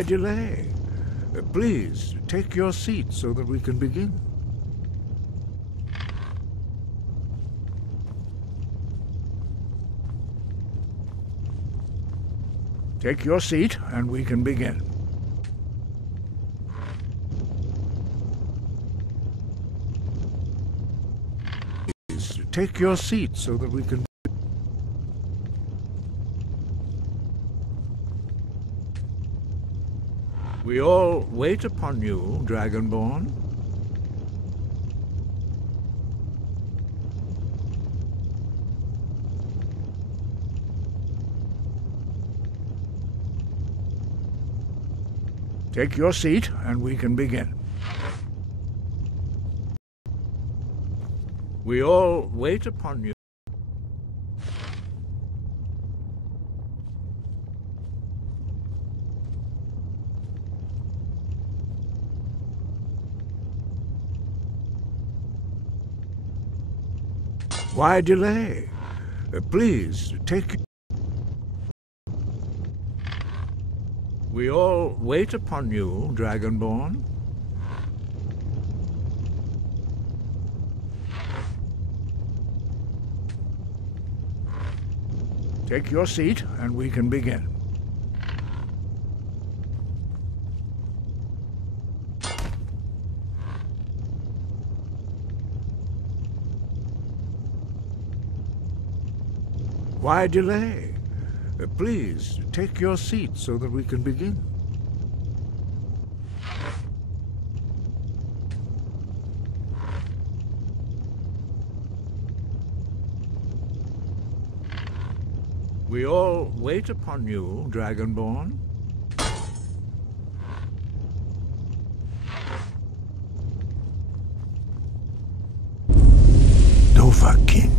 Why delay? Please, take your seat so that we can begin. Take your seat, and we can begin. Please, take your seat so that we can... We all wait upon you, Dragonborn. Take your seat, and we can begin. We all wait upon you. Why delay? Please, take... We all wait upon you, Dragonborn. Take your seat, and we can begin. Why delay? Please, take your seat so that we can begin. We all wait upon you, Dragonborn. Dovahkiin.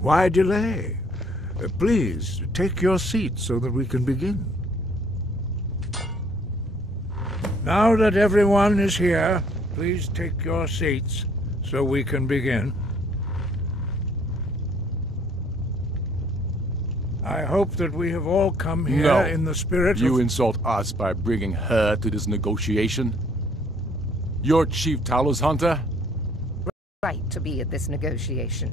Why delay? Please, take your seat so that we can begin. Now that everyone is here, please take your seats so we can begin. I hope that we have all come here in the spirit of... You insult us by bringing her to this negotiation? You're Chief Talos Hunter? Right to be at this negotiation.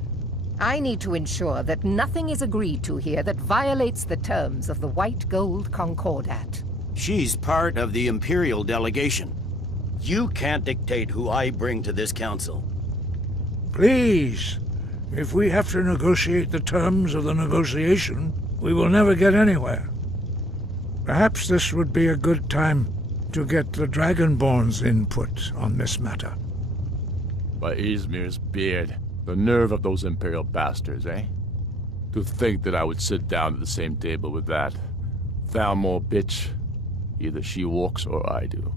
I need to ensure that nothing is agreed to here that violates the terms of the White Gold Concordat. She's part of the Imperial delegation. You can't dictate who I bring to this council. Please, if we have to negotiate the terms of the negotiation, we will never get anywhere. Perhaps this would be a good time to get the Dragonborn's input on this matter. By Izmir's beard. The nerve of those Imperial bastards, eh? To think that I would sit down at the same table with that Thalmor bitch. Either she walks or I do.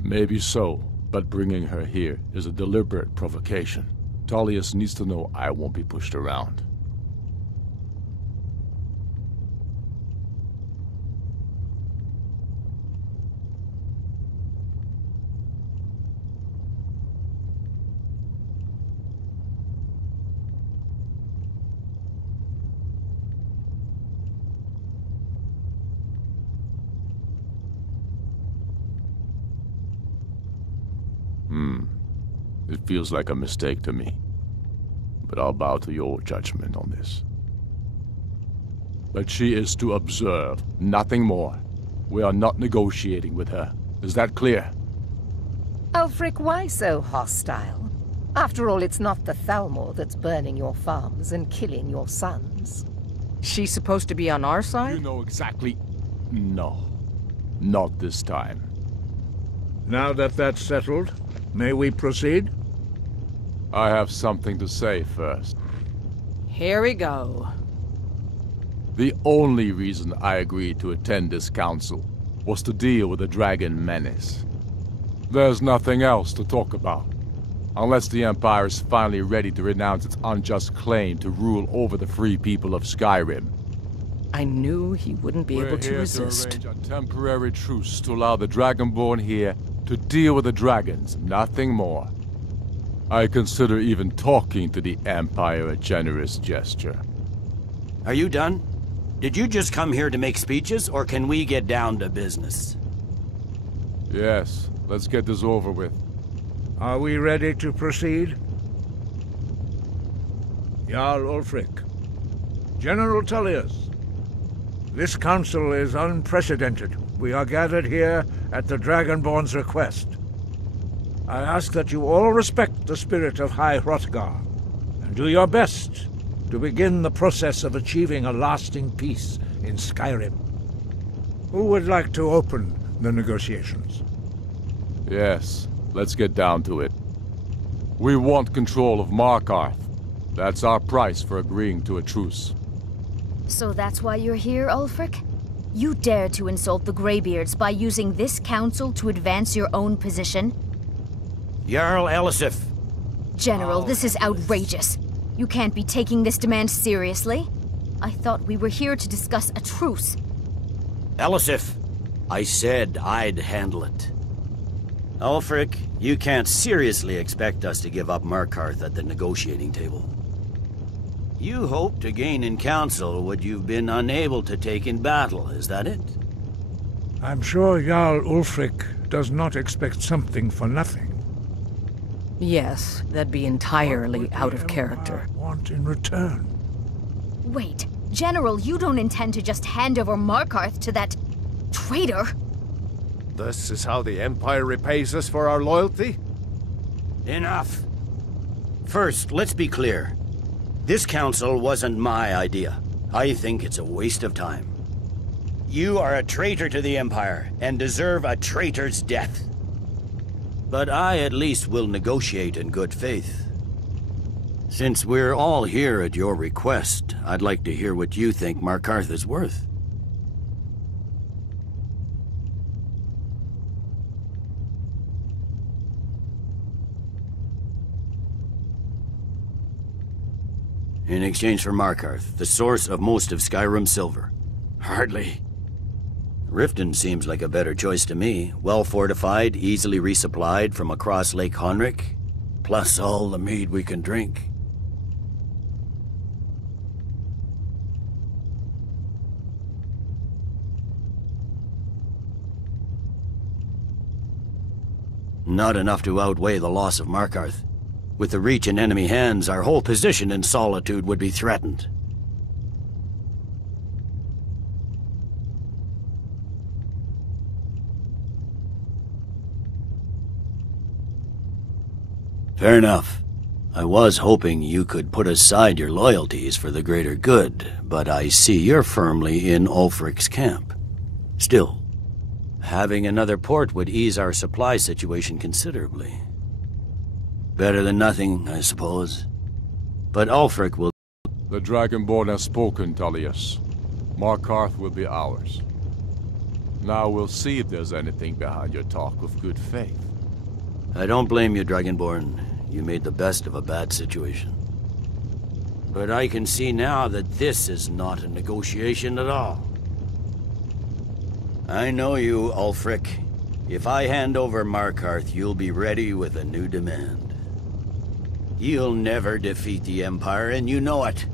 Maybe so, but bringing her here is a deliberate provocation. Tullius needs to know I won't be pushed around. It feels like a mistake to me, but I'll bow to your judgment on this. But she is to observe, nothing more. We are not negotiating with her. Is that clear? Ulfric, why so hostile? After all, it's not the Thalmor that's burning your farms and killing your sons. She's supposed to be on our side? You know exactly... No. Not this time. Now that that's settled, may we proceed? I have something to say first. Here we go. The only reason I agreed to attend this council was to deal with the dragon menace. There's nothing else to talk about. Unless the Empire is finally ready to renounce its unjust claim to rule over the free people of Skyrim. I knew he wouldn't be able to resist. We're here to arrange a temporary truce to allow the Dragonborn here to deal with the dragons, nothing more. I consider even talking to the Empire a generous gesture. Are you done? Did you just come here to make speeches, or can we get down to business? Yes, let's get this over with. Are we ready to proceed? Jarl Ulfric. General Tullius. This council is unprecedented. We are gathered here at the Dragonborn's request. I ask that you all respect the spirit of High Hrothgar, and do your best to begin the process of achieving a lasting peace in Skyrim. Who would like to open the negotiations? Yes, let's get down to it. We want control of Markarth. That's our price for agreeing to a truce. So that's why you're here, Ulfric? You dare to insult the Greybeards by using this council to advance your own position? Jarl Elisif. General, this is outrageous. You can't be taking this demand seriously. I thought we were here to discuss a truce. Elisif, I said I'd handle it. Ulfric, you can't seriously expect us to give up Markarth at the negotiating table. You hope to gain in council what you've been unable to take in battle, is that it? I'm sure Jarl Ulfric does not expect something for nothing. Yes, that'd be entirely out of character. What want in return? Wait, General, you don't intend to just hand over Markarth to that traitor? This is how the Empire repays us for our loyalty? Enough. First, let's be clear. This council wasn't my idea. I think it's a waste of time. You are a traitor to the Empire, and deserve a traitor's death. But I at least will negotiate in good faith. Since we're all here at your request, I'd like to hear what you think Markarth is worth. In exchange for Markarth, the source of most of Skyrim's silver. Hardly. Riften seems like a better choice to me. Well fortified, easily resupplied from across Lake Honric, plus all the mead we can drink. Not enough to outweigh the loss of Markarth. With the Reach in enemy hands, our whole position in Solitude would be threatened. Fair enough. I was hoping you could put aside your loyalties for the greater good, but I see you're firmly in Ulfric's camp. Still, having another port would ease our supply situation considerably. Better than nothing, I suppose. But Ulfric will... The Dragonborn has spoken, Tullius. Markarth will be ours. Now we'll see if there's anything behind your talk of good faith. I don't blame you, Dragonborn. You made the best of a bad situation. But I can see now that this is not a negotiation at all. I know you, Ulfric. If I hand over Markarth, you'll be ready with a new demand. You'll never defeat the Empire, and you know it.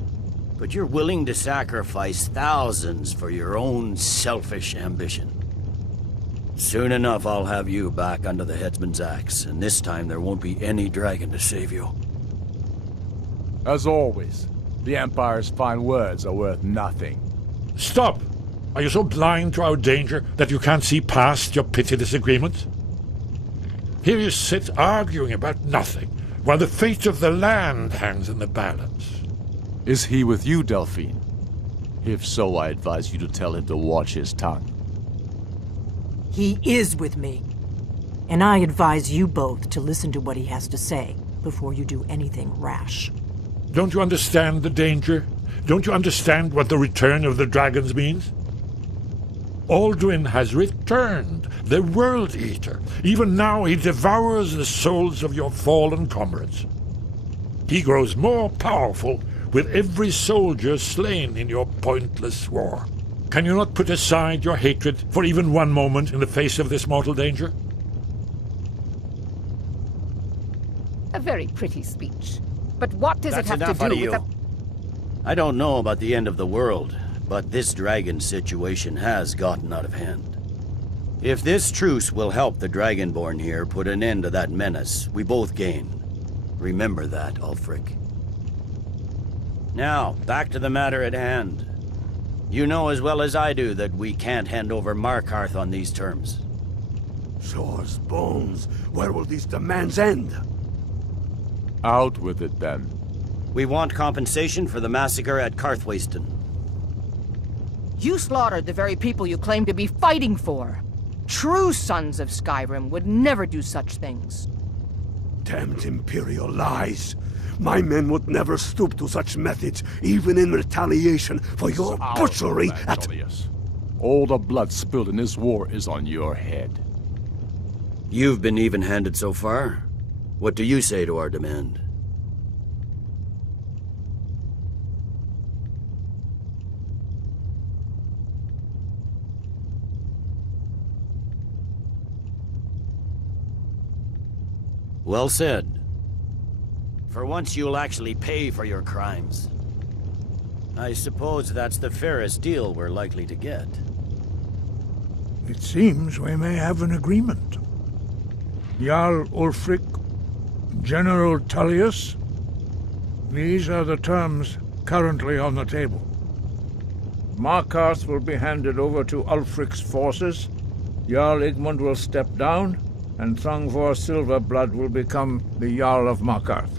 But you're willing to sacrifice thousands for your own selfish ambition. Soon enough, I'll have you back under the headsman's axe, and this time there won't be any dragon to save you. As always, the Empire's fine words are worth nothing. Stop! Are you so blind to our danger that you can't see past your petty disagreements? Here you sit arguing about nothing, while the fate of the land hangs in the balance. Is he with you, Delphine? If so, I advise you to tell him to watch his tongue. He is with me. And I advise you both to listen to what he has to say before you do anything rash. Don't you understand the danger? Don't you understand what the return of the dragons means? Alduin has returned, the World Eater. Even now he devours the souls of your fallen comrades. He grows more powerful with every soldier slain in your pointless war. Can you not put aside your hatred for even one moment in the face of this mortal danger? A very pretty speech. But what does That's it have enough to out do of with you. I don't know about the end of the world, but this dragon situation has gotten out of hand. If this truce will help the Dragonborn here put an end to that menace, we both gain. Remember that, Ulfric. Now, back to the matter at hand. You know as well as I do that we can't hand over Markarth on these terms. Shores, bones, where will these demands end? Out with it, then. We want compensation for the massacre at Karthwasten. You slaughtered the very people you claim to be fighting for. True sons of Skyrim would never do such things. Damned Imperial lies! My men would never stoop to such methods, even in retaliation for your butchery at... All the blood spilled in this war is on your head. You've been even-handed so far. What do you say to our demand? Well said. For once you'll actually pay for your crimes. I suppose that's the fairest deal we're likely to get. It seems we may have an agreement. Jarl Ulfric, General Tullius, these are the terms currently on the table. Markarth will be handed over to Ulfric's forces, Jarl Igmund will step down, and Thongvor Silverblood will become the Jarl of Markarth.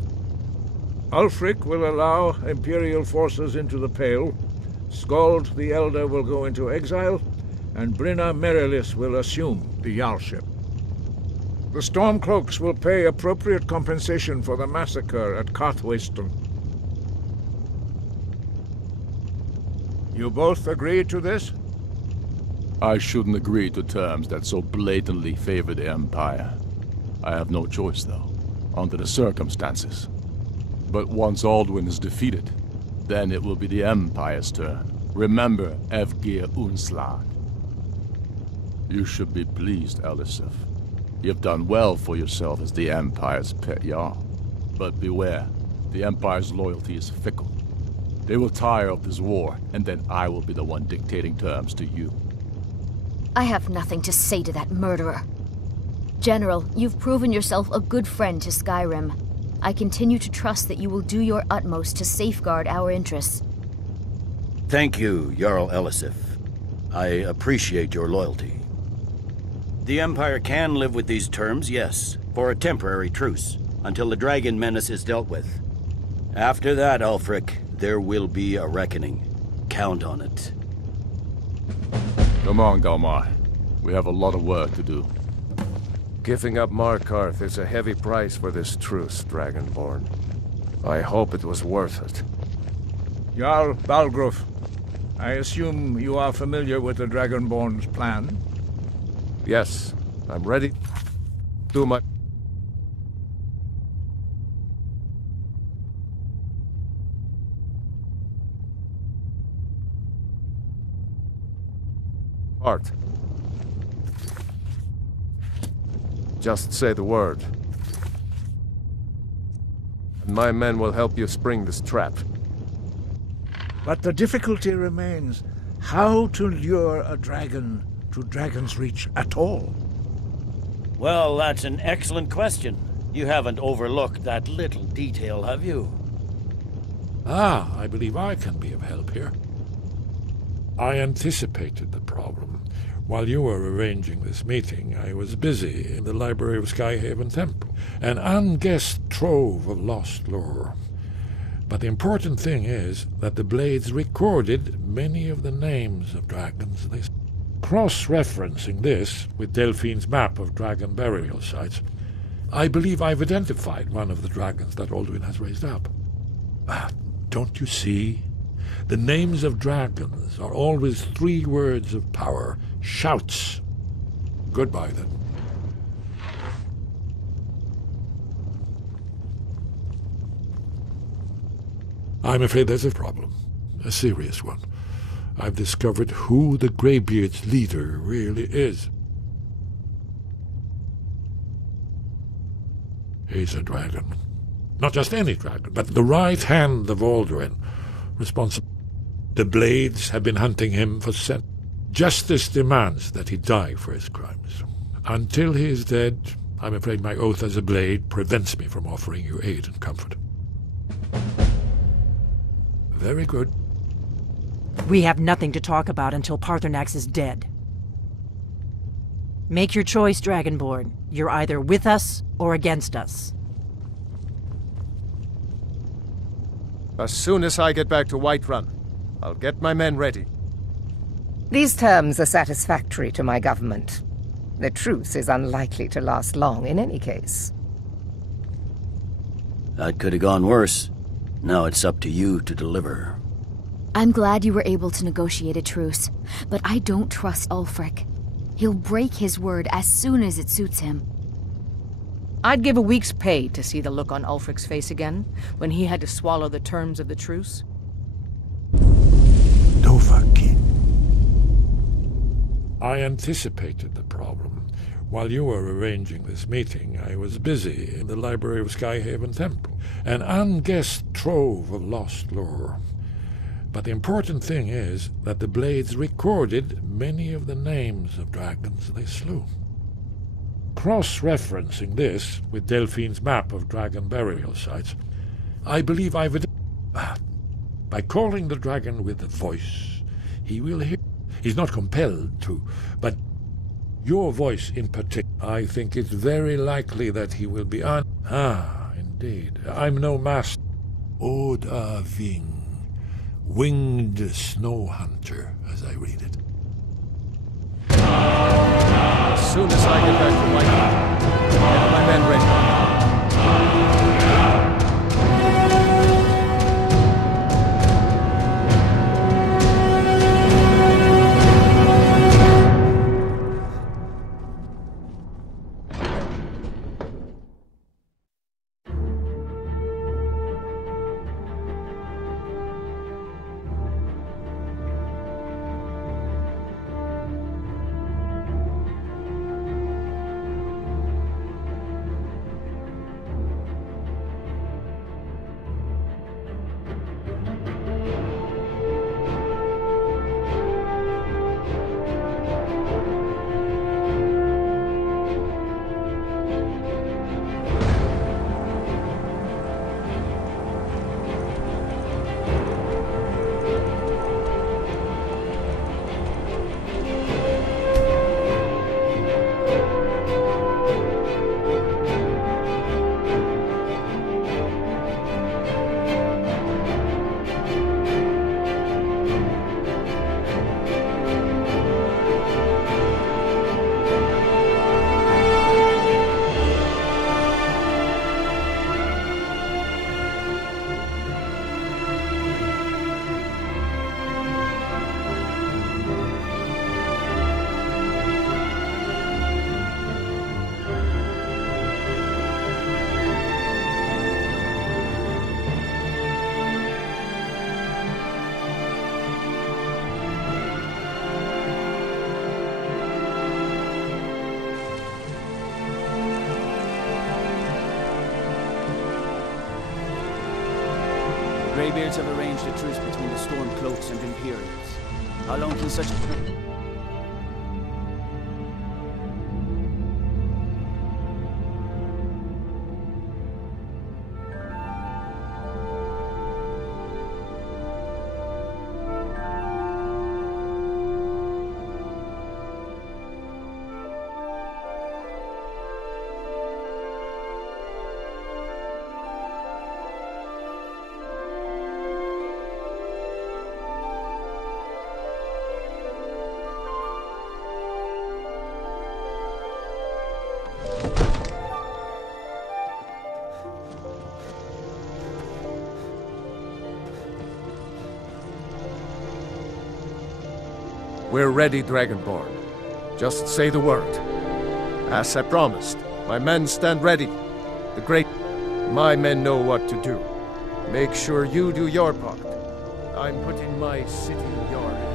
Ulfric will allow Imperial forces into the Pale, Skald the Elder will go into exile, and Brynna Merilis will assume the Jarlship. The Stormcloaks will pay appropriate compensation for the massacre at Karthwasten. You both agree to this? I shouldn't agree to terms that so blatantly favor the Empire. I have no choice, though, under the circumstances. But once Alduin is defeated, then it will be the Empire's turn. Remember Evgir Unslag. You should be pleased, Elisif. You've done well for yourself as the Empire's pet Jarl. But beware, the Empire's loyalty is fickle. They will tire of this war, and then I will be the one dictating terms to you. I have nothing to say to that murderer. General, you've proven yourself a good friend to Skyrim. I continue to trust that you will do your utmost to safeguard our interests. Thank you, Jarl Elisif. I appreciate your loyalty. The Empire can live with these terms, yes, for a temporary truce, until the dragon menace is dealt with. After that, Ulfric, there will be a reckoning. Count on it. Come on, Galmar. We have a lot of work to do. Giving up Markarth is a heavy price for this truce, Dragonborn. I hope it was worth it. Jarl Balgruf, I assume you are familiar with the Dragonborn's plan? Yes, I'm ready. Do my... part. Just say the word. And my men will help you spring this trap. But the difficulty remains how to lure a dragon to Dragon's Reach at all. Well, that's an excellent question. You haven't overlooked that little detail, have you? Ah, I believe I can be of help here. I anticipated the problem. While you were arranging this meeting, I was busy in the library of Skyhaven Temple, an unguessed trove of lost lore. But the important thing is that the Blades recorded many of the names of dragons. Cross-referencing this with Delphine's map of dragon burial sites, I believe I've identified one of the dragons that Alduin has raised up. Don't you see? The names of dragons are always 3 words of power. Shouts. Goodbye, then. I'm afraid there's a problem. A serious one. I've discovered who the Greybeard's leader really is. He's a dragon. Not just any dragon, but the right hand of Alduin, responsible. The Blades have been hunting him for centuries. Justice demands that he die for his crimes. Until he is dead, I'm afraid my oath as a Blade prevents me from offering you aid and comfort. Very good. We have nothing to talk about until Paarthurnax is dead. Make your choice, Dragonborn. You're either with us or against us. As soon as I get back to Whiterun, I'll get my men ready. These terms are satisfactory to my government. The truce is unlikely to last long in any case. That could have gone worse. Now it's up to you to deliver. I'm glad you were able to negotiate a truce, but I don't trust Ulfric. He'll break his word as soon as it suits him. I'd give a week's pay to see the look on Ulfric's face again, when he had to swallow the terms of the truce. Dovahkiin. I anticipated the problem. While you were arranging this meeting, I was busy in the library of Skyhaven Temple, an unguessed trove of lost lore. But the important thing is that the Blades recorded many of the names of dragons they slew. Cross-referencing this with Delphine's map of dragon burial sites, I believe by calling the dragon with a voice, he will hear. He's not compelled to, but your voice in particular, I think it's very likely that he will be indeed. I'm no master. Oda Ving, winged snow hunter, as I read it. As soon as I get back to Whiterun, get my men ready. Greybeards have arranged a truce between the Stormcloaks and Imperials. How long can such a... We're ready, Dragonborn. Just say the word. As I promised, my men stand ready. My men know what to do. Make sure you do your part. I'm putting my city in your hands.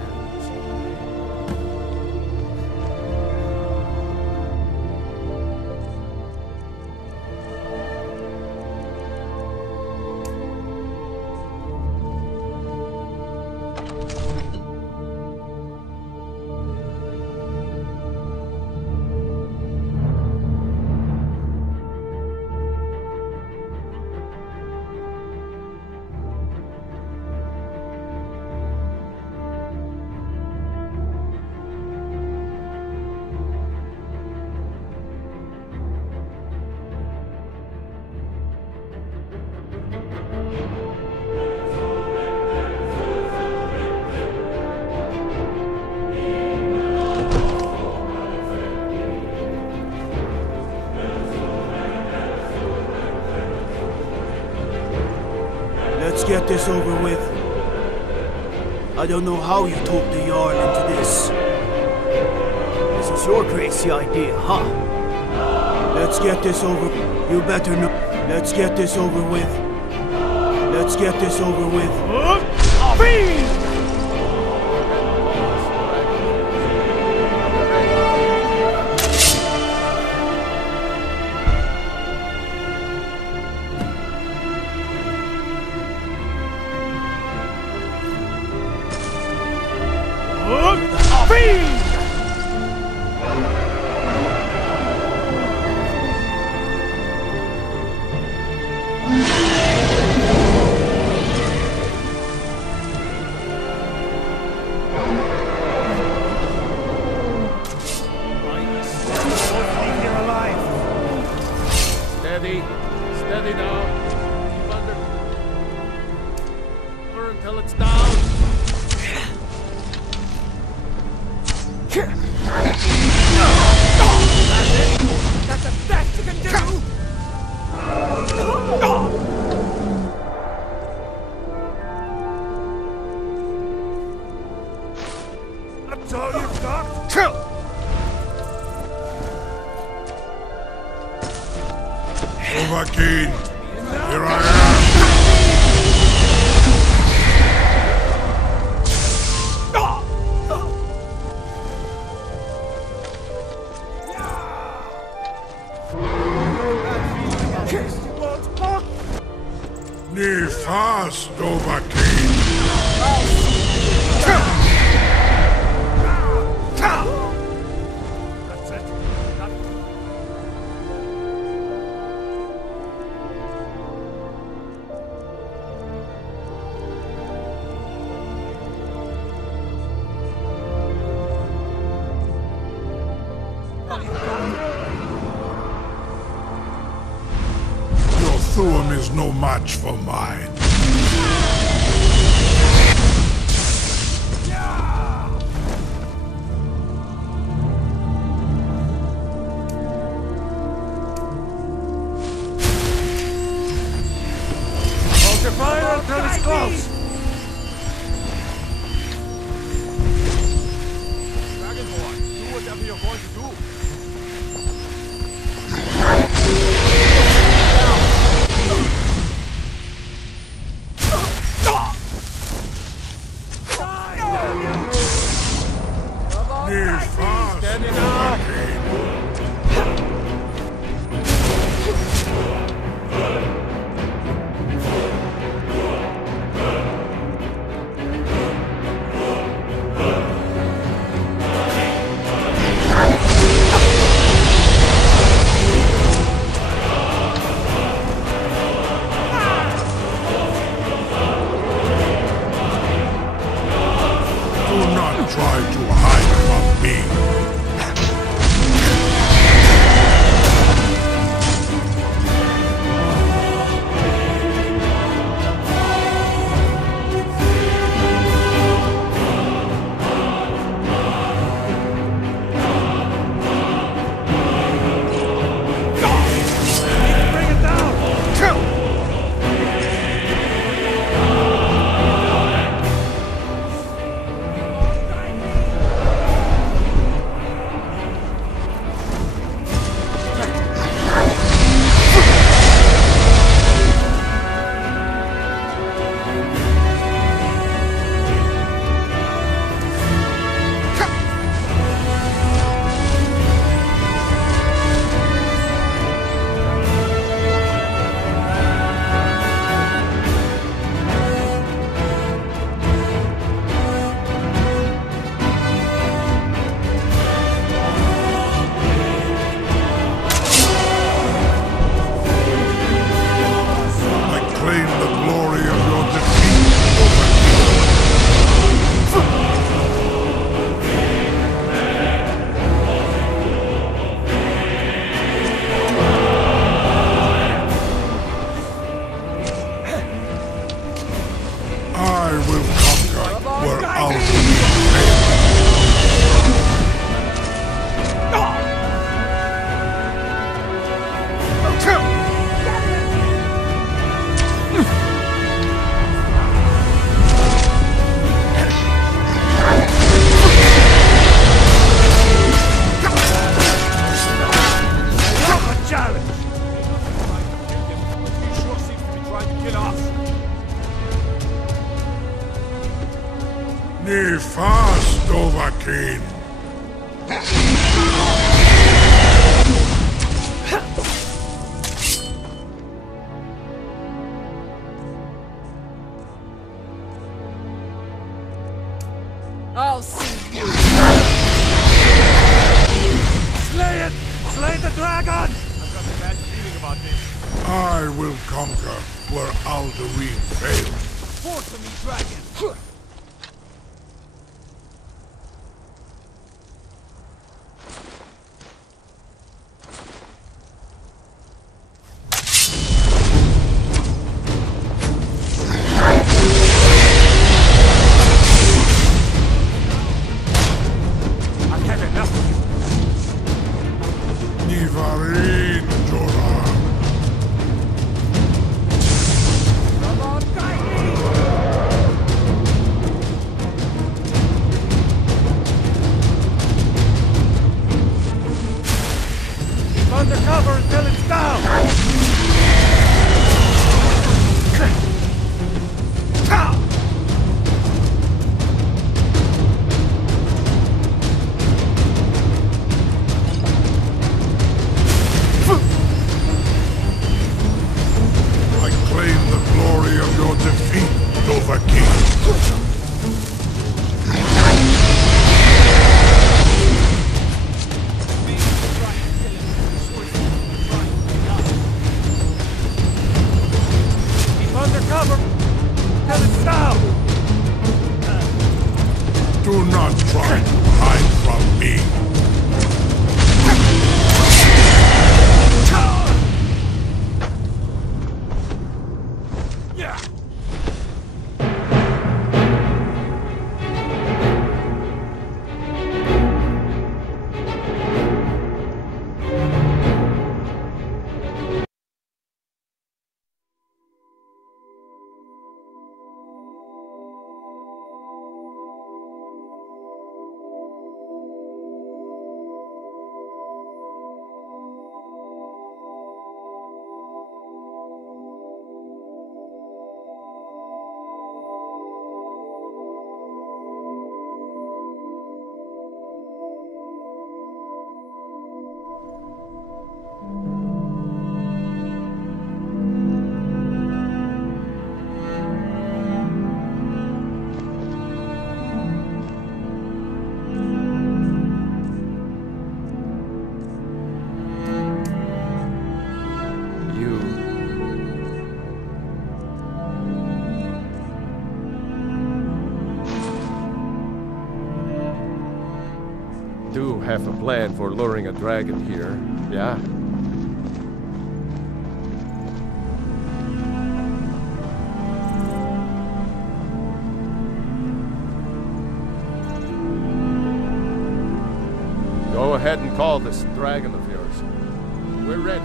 Let's get this over with. I don't know how you talked the Jarl into this. This is your crazy idea, huh? Let's get this over. You better know. Let's get this over with. Let's get this over with. Steady. Steady now. Keep under. Burn until it's down. That's the best you can do! That's all you've got? Overkeen, here I am. Knee fast, Overkeen. That's it. Your Thuum is no match for mine. Hold your fire until it's close. Dragonborn, do whatever you're going to do. Knee fast, Overkeen. Be fast, Dovahkiin. I'll see you. Slay it! Slay the dragon! I've got a bad feeling about this. I will conquer where Alduin failed. Force me, dragon! Nivarin, Jorah. Come on, guide me! Keep under cover until it's down! I claim the glory of your defeat, Dovahkiin. Keep under cover until it's down! Do not try to hide from me. Do have a plan for luring a dragon here, yeah? Go ahead and call this dragon of yours. We're ready.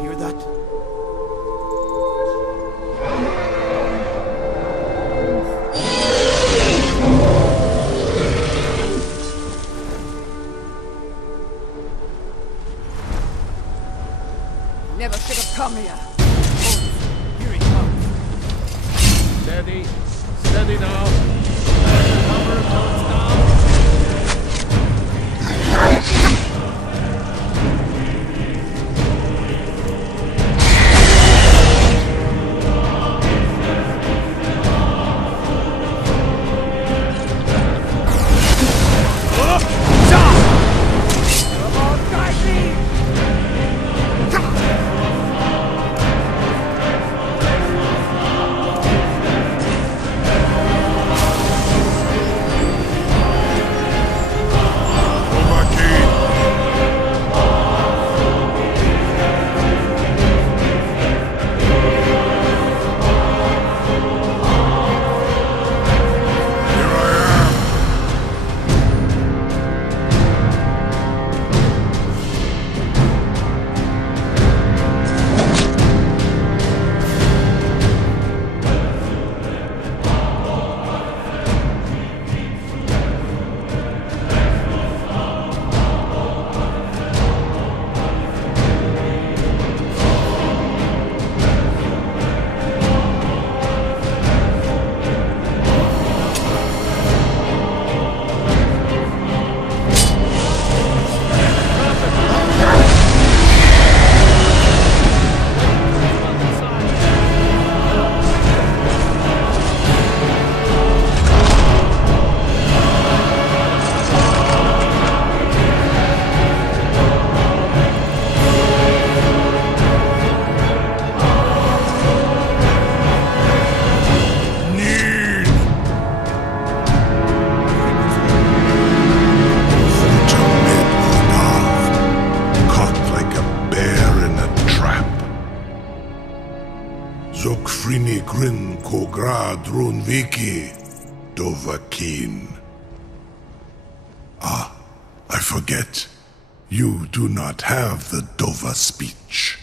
Hear that? Never should have come here. Here he comes. Steady. Steady now. Cover until it's down. Come on, guide me! Grin Kogra Drunviki, Dovahkiin. Ah, I forget. You do not have the Dova speech.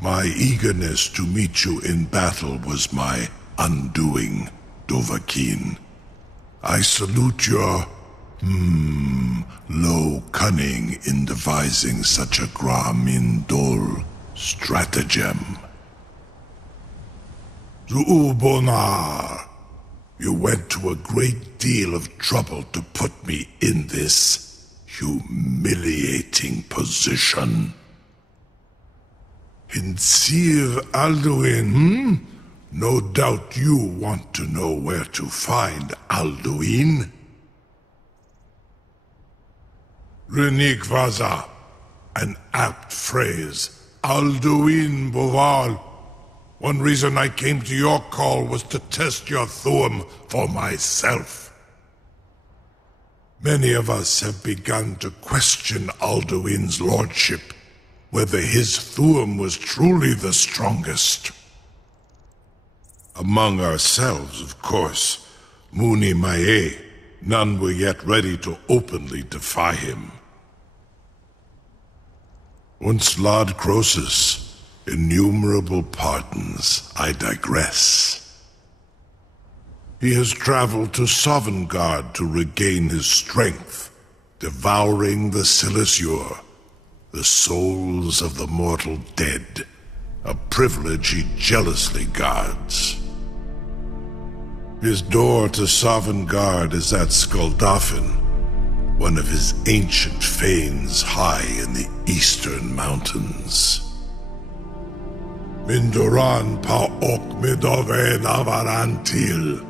My eagerness to meet you in battle was my undoing, Dovahkiin. I salute your, low cunning in devising such a Gra-Min-Dol stratagem. Zuubonar, you went to a great deal of trouble to put me in this humiliating position. Hinsir Alduin, No doubt you want to know where to find Alduin. Remake Vaza, an apt phrase. Alduin Boval. One reason I came to your call was to test your Thuum for myself. Many of us have begun to question Alduin's lordship, whether his Thuum was truly the strongest. Among ourselves, of course, Muni Mae, none were yet ready to openly defy him. Unslad Croesus, innumerable pardons, I digress. He has traveled to Sovngarde to regain his strength, devouring the Silesur, the souls of the mortal dead, a privilege he jealously guards. His door to Sovngarde is at Skuldafn, one of his ancient fanes high in the eastern mountains. Mindoran Paok Midove Navarantil.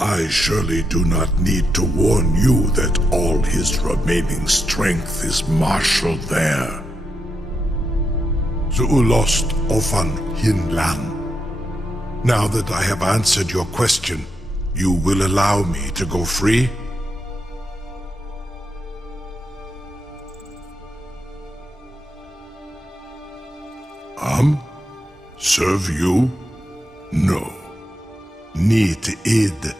I surely do not need to warn you that all his remaining strength is marshaled there. Zuulost Ofan Hinlan. Now that I have answered your question, you will allow me to go free? Serve you? No. Need id.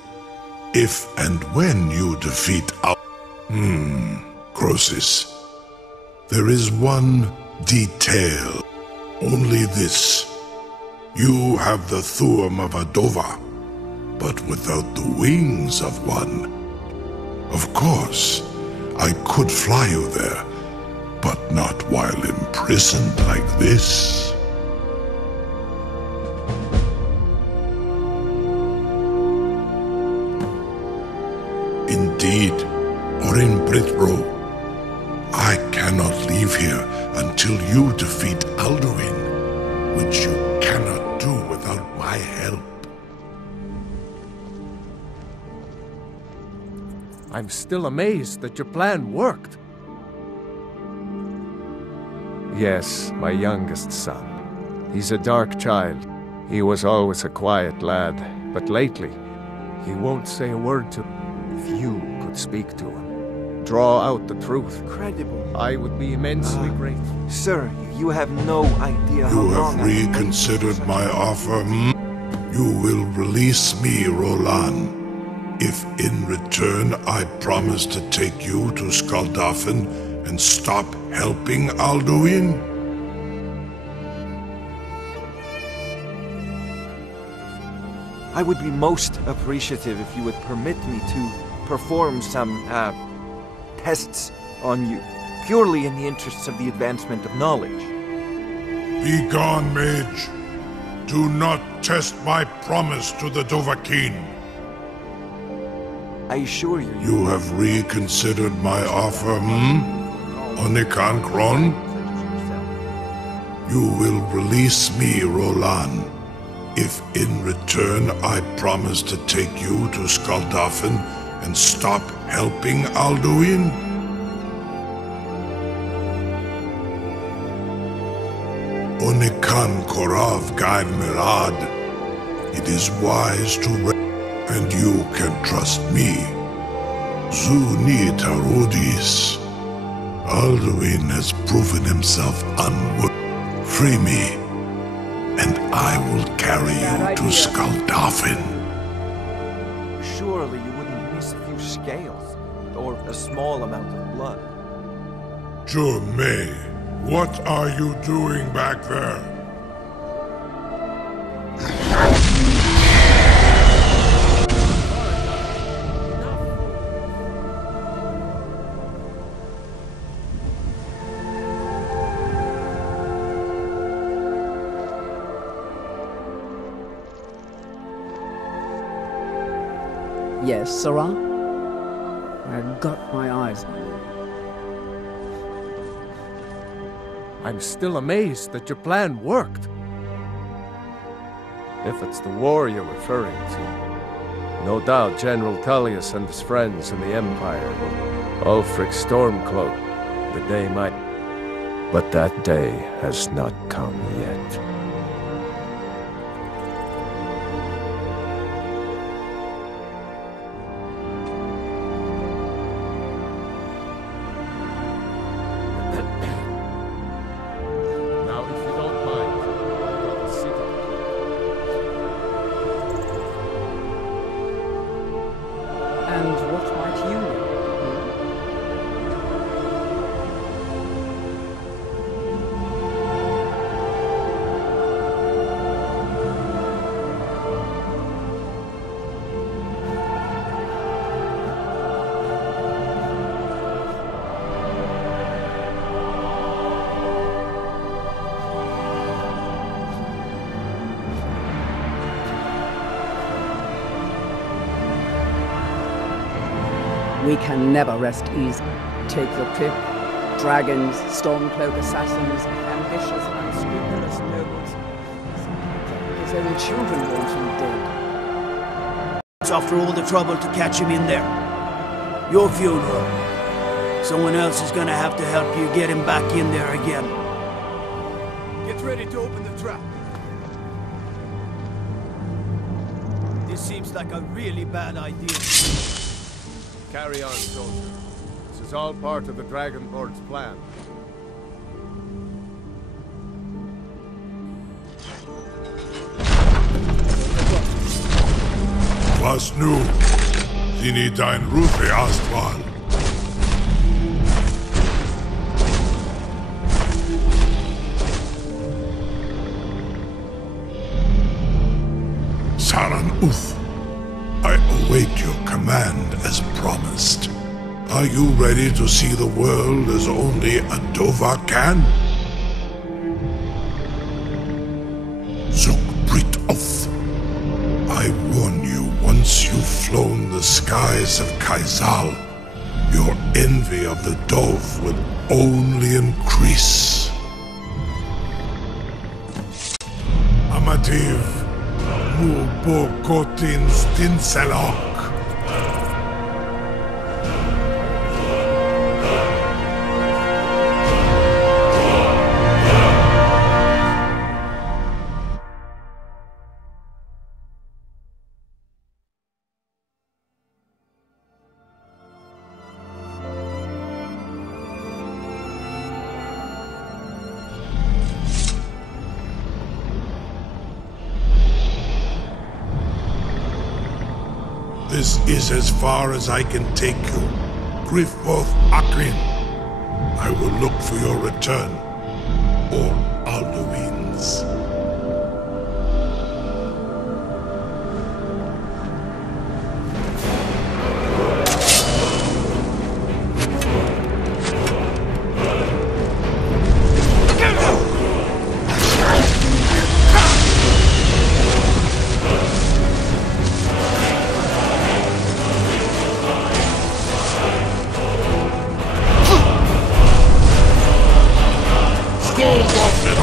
If and when you defeat Croesus. There is one detail. Only this. You have the Thuum of a Dova, but without the wings of one. Of course, I could fly you there, but not while imprisoned like this. Indeed, or in Britro, I cannot leave here until you defeat Alduin, which you cannot do without my help. I'm still amazed that your plan worked. Yes, my youngest son. He's a dark child. He was always a quiet lad, but lately, he won't say a word to me. If you could speak to him, draw out the truth. Incredible. I would be immensely grateful. Sir, you have no idea how long You have reconsidered my offer, You will release me, Roland, if in return I promise to take you to Skuldafn and stop helping Alduin? I would be most appreciative if you would permit me to perform some, tests on you, purely in the interests of the advancement of knowledge. Be gone, mage. Do not test my promise to the Dovahkiin. I assure you... You have reconsidered my offer, Onikan Kron? You will release me, Roland, if in return I promise to take you to Skuldafn and stop helping Alduin? Onikan Korav Gaid Mirad. It is wise to and you can trust me. Zuni Tarudis. Alduin has proven himself unworthy. Free me, and I will carry you to Skaldafin. Surely you wouldn't miss a few scales, or a small amount of blood. May, what are you doing back there? Yes, Sarah? I've got my eyes on you. I'm still amazed that your plan worked. If it's the war you're referring to, no doubt General Tullius and his friends in the Empire will Ulfric Stormcloak. The day might... But that day has not come yet. We can never rest easy. Take your pick. Dragons, Stormcloak assassins, ambitious and unscrupulous nobles. His own children want him dead. It's after all the trouble to catch him in there. Your funeral. Someone else is gonna have to help you get him back in there again. Get ready to open the trap. This seems like a really bad idea. Carry on, soldier. This is all part of the Dragonborn's plan. Was nu? Sini dein Rufe Astral. Saran Uth, I await your command as promised. Are you ready to see the world as only a Dova can? Zukbrit Oth, I warn you, once you've flown the skies of Kaizal, your envy of the Dove will only increase. Amativ, Mubo Kotin Stinselok. This is as far as I can take you. Griffworth Akrin. I will look for your return. Or Alduin's. Hold off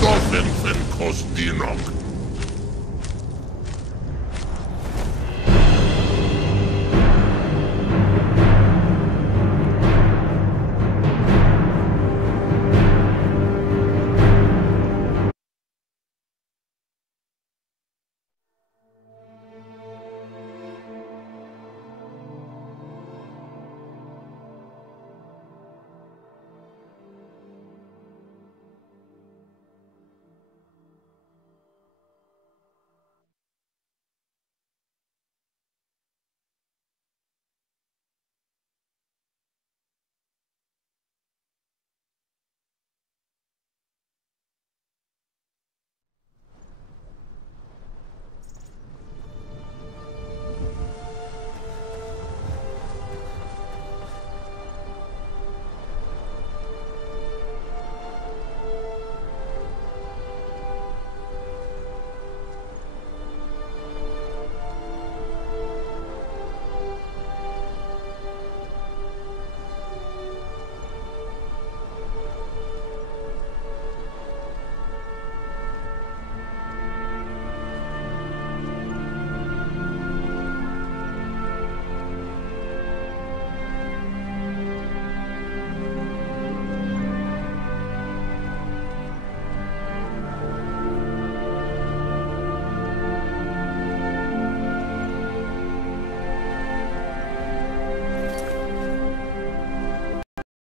Dolphin Kos Dinok.